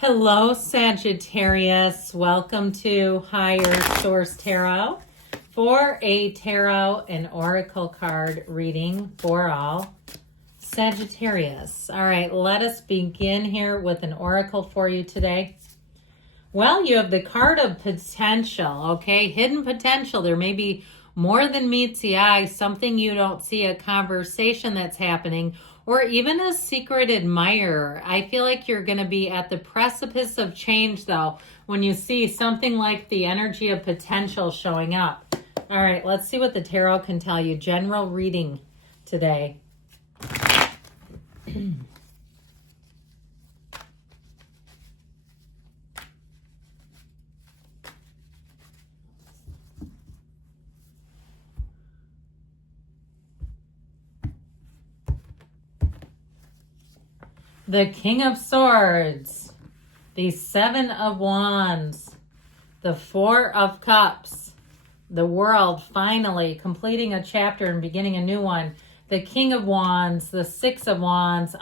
Hello, Sagittarius. Welcome to Higher Source Tarot for a tarot and oracle card reading for all Sagittarius. All right, let us begin here with an oracle for you today. Well, you have the card of potential, okay? Hidden potential. There may be more than meets the eye, something you don't see, a conversation that's happening, or even a secret admirer. I feel like you're going to be at the precipice of change, though, when you see something like the energy of potential showing up. All right, let's see what the tarot can tell you. General reading today. The King of Swords, the Seven of Wands, the Four of Cups, the World finally completing a chapter and beginning a new one, the King of Wands, the Six of Wands,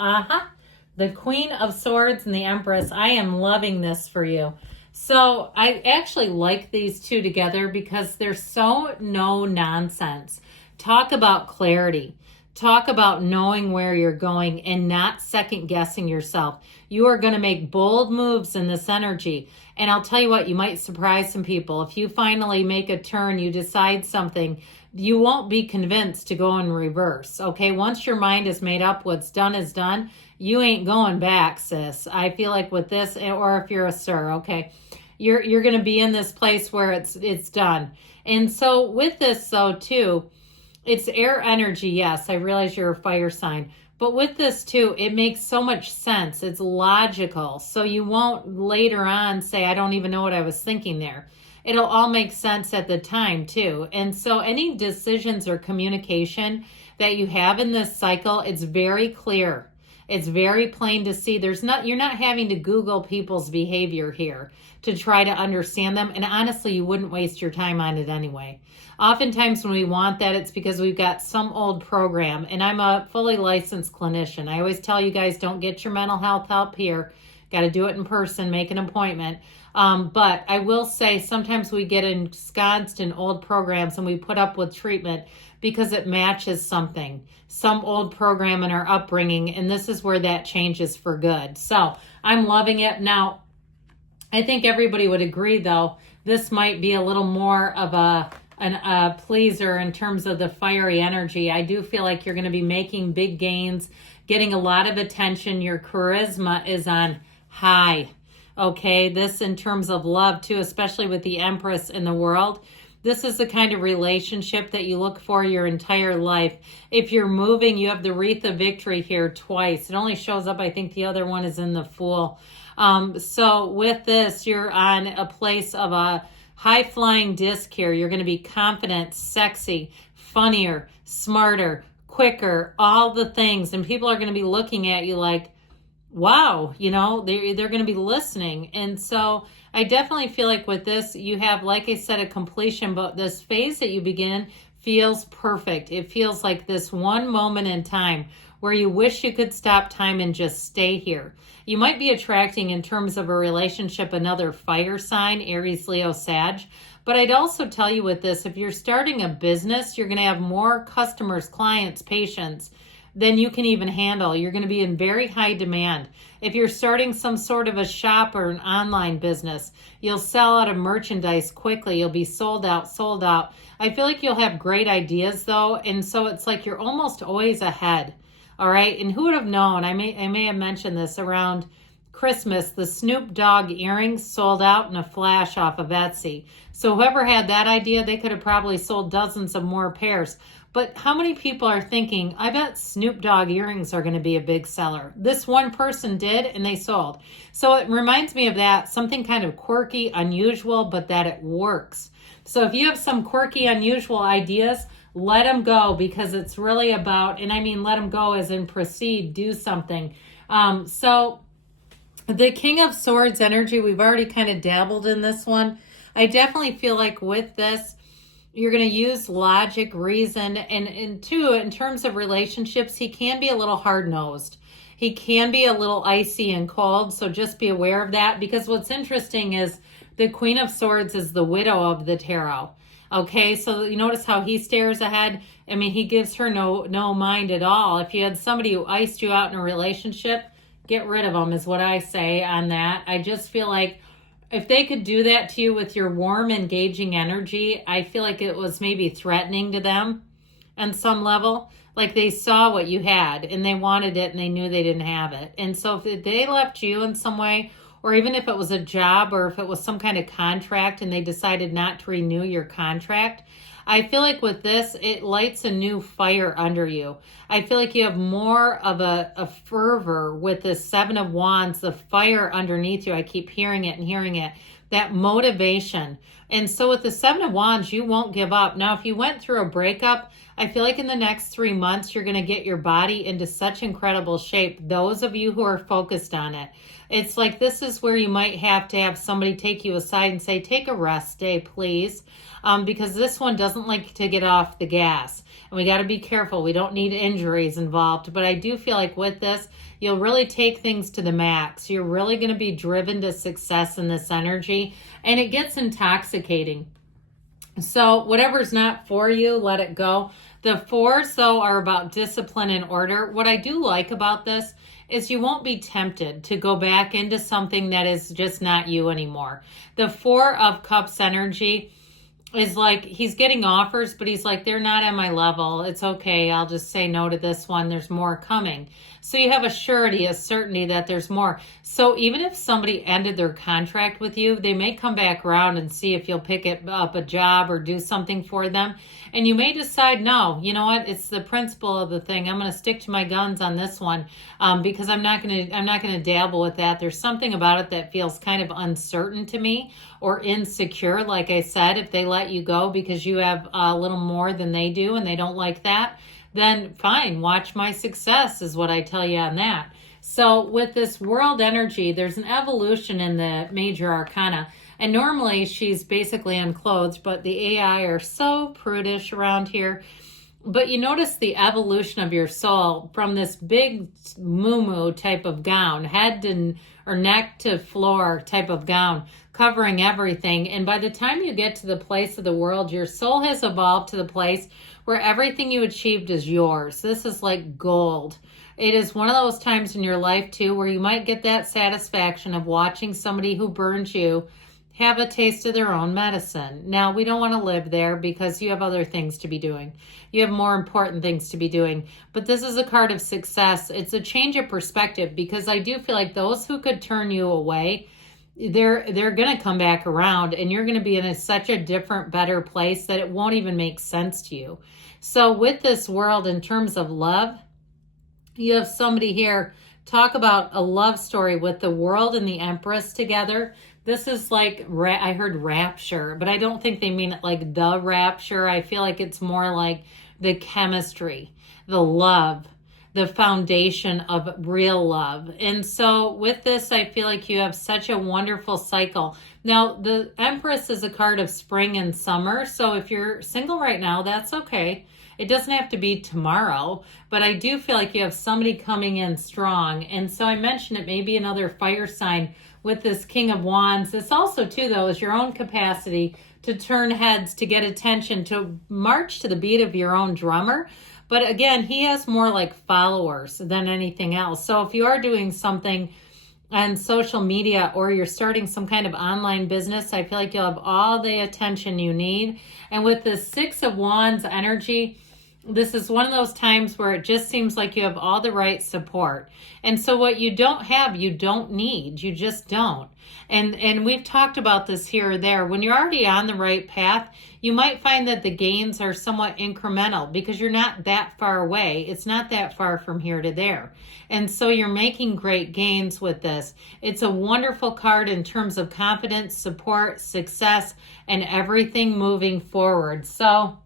the Queen of Swords, and the Empress. I am loving this for you. So I actually like these two together because they're so no nonsense. Talk about clarity. Talk about knowing where you're going and not second guessing yourself. You are going to make bold moves in this energy. And I'll tell you what, you might surprise some people. If you finally make a turn, you decide something, you won't be convinced to go in reverse. Okay, once your mind is made up, what's done is done. You ain't going back, sis. I feel like with this, or if you're a sir, okay, you're going to be in this place where it's done. And so with this, though, too, it's air energy, yes. I realize you're a fire sign. But with this, too, it makes so much sense. It's logical. So you won't later on say, I don't even know what I was thinking there. It'll all make sense at the time, too. And so any decisions or communication that you have in this cycle, it's very clear. It's very plain to see. You're not having to Google people's behavior here to try to understand them. And honestly, you wouldn't waste your time on it anyway. Oftentimes when we want that, it's because we've got some old program. And I'm a fully licensed clinician. I always tell you guys, don't get your mental health help here. Got to do it in person, make an appointment. But I will say sometimes we get ensconced in old programs and we put up with treatment because it matches some old program in our upbringing. And this is where that changes for good. So I'm loving it. Now, I think everybody would agree, though, this might be a little more of a pleaser in terms of the fiery energy. I do feel like you're going to be making big gains, getting a lot of attention. Your charisma is on high. Okay, this in terms of love too, especially with the Empress in the World. This is the kind of relationship that you look for your entire life. If you're moving, you have the Wreath of Victory here twice. It only shows up, I think the other one is in the Fool. So with this, you're on a place of a high-flying disc here. You're going to be confident, sexy, funnier, smarter, quicker, all the things. And people are going to be looking at you like, wow, they're going to be listening. And so I definitely feel like with this, you have, like I said, a completion, but this phase that you begin feels perfect. It feels like this one moment in time where you wish you could stop time and just stay here. You might be attracting, in terms of a relationship, another fire sign, Aries, Leo, Sag. But I'd also tell you with this, if you're starting a business, you're going to have more customers, clients, patients than you can even handle. You're going to be in very high demand. If you're starting some sort of a shop or an online business, you'll sell out of merchandise quickly. You'll be sold out. I feel like you'll have great ideas, though. And so it's like you're almost always ahead. All right. And who would have known? I may have mentioned this around Christmas. The Snoop Dogg earrings sold out in a flash off of Etsy. So whoever had that idea, they could have probably sold dozens of more pairs. But how many people are thinking, I bet Snoop Dogg earrings are going to be a big seller? This one person did, and they sold. So it reminds me of that, something kind of quirky, unusual, but that it works. So if you have some quirky, unusual ideas, let them go, because it's really about, and I mean let them go as in proceed, do something. So the King of Swords energy, we've already kind of dabbled in this one. I definitely feel like with this, you're going to use logic, reason, and two, in terms of relationships, he can be a little hard-nosed. He can be a little icy and cold, so just be aware of that, because what's interesting is the Queen of Swords is the widow of the tarot. Okay, so you notice how he stares ahead. I mean, he gives her no mind at all. If you had somebody who iced you out in a relationship, get rid of them is what I say on that. I just feel like if they could do that to you with your warm, engaging energy, I feel like it was maybe threatening to them on some level. Like they saw what you had and they wanted it and they knew they didn't have it. And so if they left you in some way, or even if it was a job or if it was some kind of contract and they decided not to renew your contract, I feel like with this, it lights a new fire under you. I feel like you have more of a fervor with this Seven of Wands, the fire underneath you. I keep hearing it, that motivation. And so with the Seven of Wands, you won't give up. Now, if you went through a breakup, I feel like in the next 3 months, you're going to get your body into such incredible shape. Those of you who are focused on it, it's like this is where you might have to have somebody take you aside and say, take a rest day, please. Because this one doesn't like to get off the gas. And we got to be careful. We don't need injuries involved. But I do feel like with this, you'll really take things to the max. You're really going to be driven to success in this energy. And it gets intoxicating. So whatever's not for you, let it go. The fours, though, are about discipline and order. What I do like about this is you won't be tempted to go back into something that is just not you anymore. The Four of Cups energy is like he's getting offers, but he's like, they're not at my level. It's okay. I'll just say no to this one. There's more coming. So you have a surety, a certainty that there's more. So even if somebody ended their contract with you, they may come back around and see if you'll pick up a job or do something for them. And you may decide, no, you know what? It's the principle of the thing. I'm going to stick to my guns on this one because I'm not going to dabble with that. There's something about it that feels kind of uncertain to me or insecure. Like I said, if they let you go because you have a little more than they do and they don't like that, then fine, watch my success is what I tell you on that. So with this world energy, there's an evolution in the major arcana. And normally she's basically unclothed, but the AI are so prudish around here. But you notice the evolution of your soul from this big moo type of gown, or neck to floor type of gown, covering everything. And by the time you get to the place of the world, your soul has evolved to the place where everything you achieved is yours. This is like gold. It is one of those times in your life too where you might get that satisfaction of watching somebody who burns you have a taste of their own medicine. Now, we don't want to live there because you have other things to be doing. You have more important things to be doing. But this is a card of success. It's a change of perspective because I do feel like those who could turn you away, they're going to come back around and you're going to be in such a different, better place that it won't even make sense to you. So with this world, in terms of love, you have somebody here talk about a love story with the world and the Empress together. This is like, I heard rapture, but I don't think they mean it like the rapture. I feel like it's more like the chemistry, the love, the foundation of real love. And so with this, I feel like you have such a wonderful cycle. Now, the Empress is a card of spring and summer. So if you're single right now, that's okay. It doesn't have to be tomorrow, but I do feel like you have somebody coming in strong. And so I mentioned it may be another fire sign with this King of Wands. This also, too, though, is your own capacity to turn heads, to get attention, to march to the beat of your own drummer. But again, he has more like followers than anything else. So if you are doing something on social media or you're starting some kind of online business, I feel like you'll have all the attention you need. And with the Six of Wands energy, this is one of those times where it just seems like you have all the right support. And so what you don't have, you don't need. You just don't. And we've talked about this here or there. When you're already on the right path, you might find that the gains are somewhat incremental because you're not that far away. It's not that far from here to there. And so you're making great gains with this. It's a wonderful card in terms of confidence, support, success, and everything moving forward. So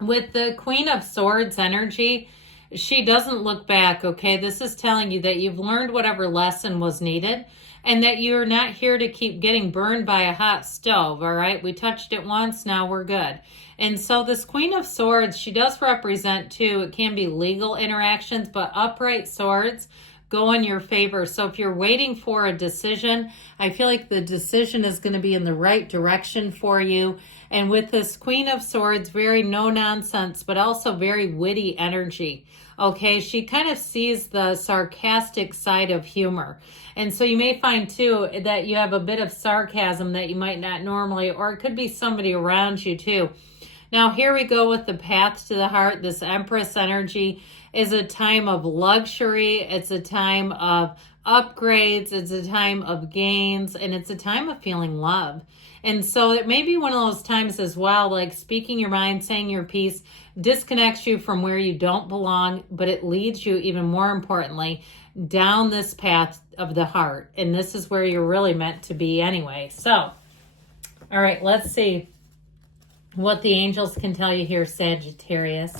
with the Queen of Swords energy, she doesn't look back, okay? This is telling you that you've learned whatever lesson was needed and that you're not here to keep getting burned by a hot stove, all right? We touched it once, now we're good. And so this Queen of Swords, she does represent too, it can be legal interactions, but upright swords go in your favor. So if you're waiting for a decision, I feel like the decision is going to be in the right direction for you. And with this Queen of Swords, very no nonsense, but also very witty energy. Okay, she kind of sees the sarcastic side of humor. And so you may find too that you have a bit of sarcasm that you might not normally, or it could be somebody around you too. Now here we go with the path to the heart. This Empress energy is a time of luxury. It's a time of upgrades. It's a time of gains. And it's a time of feeling love. And so it may be one of those times as well, like speaking your mind, saying your piece, disconnects you from where you don't belong, but it leads you, even more importantly, down this path of the heart. And this is where you're really meant to be anyway. So, all right, let's see what the angels can tell you here, Sagittarius.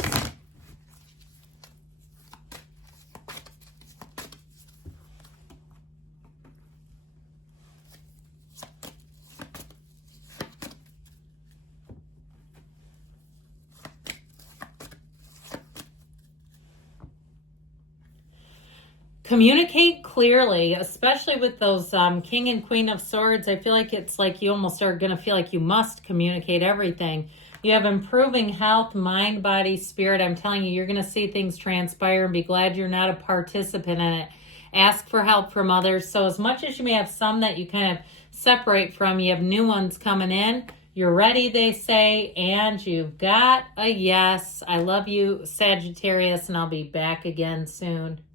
Communicate clearly, especially with those King and Queen of Swords. I feel like it's like you almost are going to feel like you must communicate everything. You have improving health, mind, body, spirit. I'm telling you, you're going to see things transpire and be glad you're not a participant in it. Ask for help from others. So as much as you may have some that you kind of separate from, you have new ones coming in. You're ready, they say, and you've got a yes. I love you, Sagittarius, and I'll be back again soon.